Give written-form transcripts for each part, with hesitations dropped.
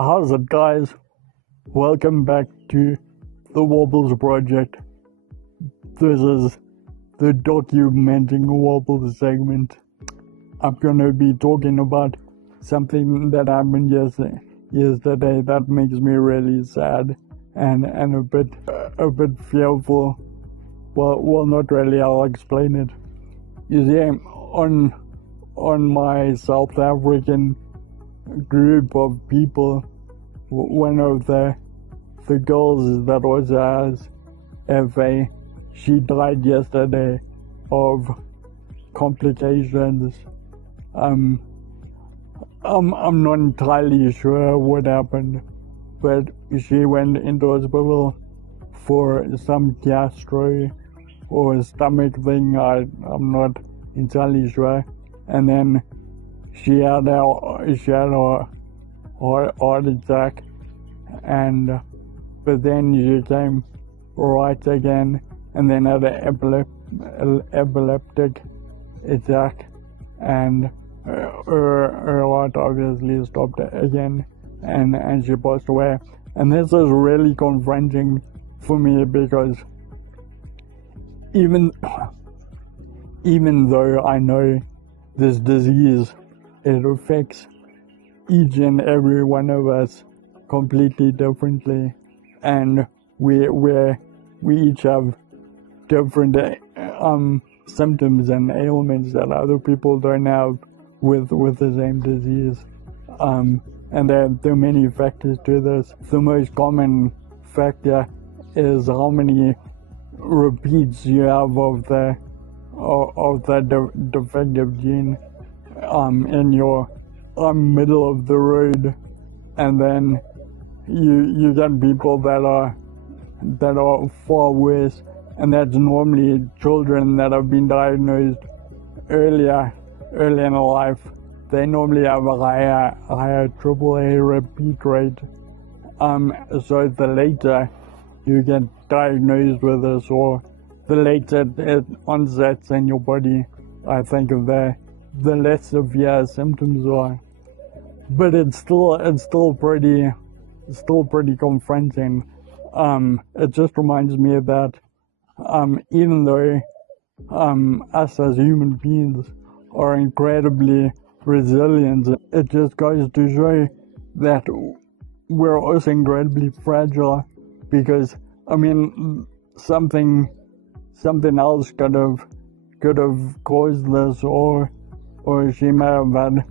How's it, guys? Welcome back to the Wobbles Project. This is the Documenting Wobbles segment. I'm gonna be talking about something that happened yesterday that makes me really sad and a bit fearful. Well, not really. I'll explain it. You see, on my South African group of people, one of the girls that was has FA, she died yesterday of complications. I'm not entirely sure what happened, but she went into hospital for some gastro or stomach thing. I'm not entirely sure, and then she had a heart attack, but then she came right again, and then had an epileptic attack, and her heart obviously stopped again, and she passed away. And this is really confronting for me because even though I know this disease, it affects each and every one of us completely differently, and we each have different symptoms and ailments that other people don't have with the same disease, and there are many factors to this. The most common factor is how many repeats you have of the defective gene in your middle of the road, and then you get people that are far worse, and that's normally children that have been diagnosed early in life. They normally have a higher AAA repeat rate. So the later you get diagnosed with this, or the later it onsets in your body, I think the less severe symptoms are. But it's still pretty confronting. It just reminds me that even though us as human beings are incredibly resilient, it just goes to show that we're also incredibly fragile, because something else could have caused this, or she may have had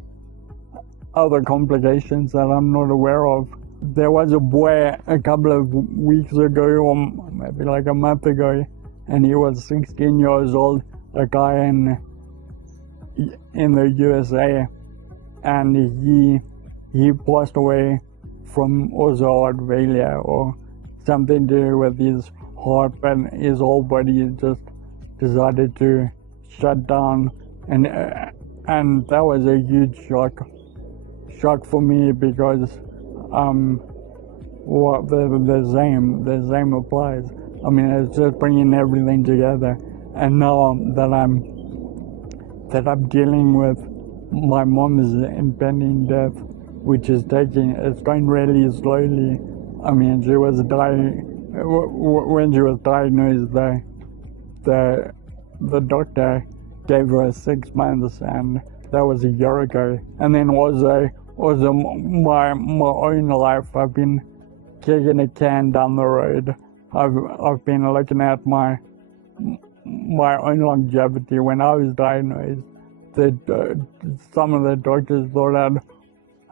other complications that I'm not aware of. There was a boy a couple of weeks ago, or maybe like a month ago, and he was 16 years old, a guy in the USA, and he passed away from also heart failure or something to do with his heart, but his whole body just decided to shut down, and that was a huge shock for me, because the same applies. It's just bringing everything together. And now that I'm dealing with my mom's impending death, which is going really slowly. When she was diagnosed, the doctor gave her 6 months, and that was a year ago. And then also my own life, I've been kicking a can down the road. I've been looking at my own longevity. When I was diagnosed, some of the doctors thought I'd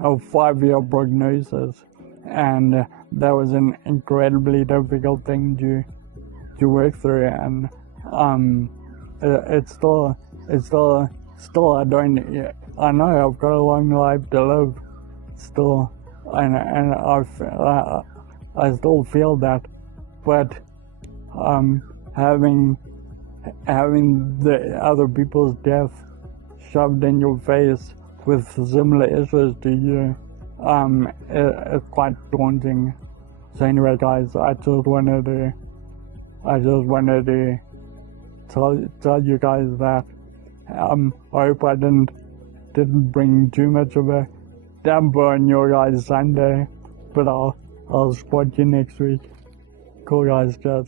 have 5-year prognosis, and that was an incredibly difficult thing to work through. And it's still I know I've got a long life to live still, and I still feel that, but having the other people's death shoved in your face with similar issues to you, it's quite daunting. So anyway, guys, I just wanted to tell you guys that. I hope I didn't bring too much of a damper on your guys' Sunday. but I'll spot you next week. Cool guys, chat.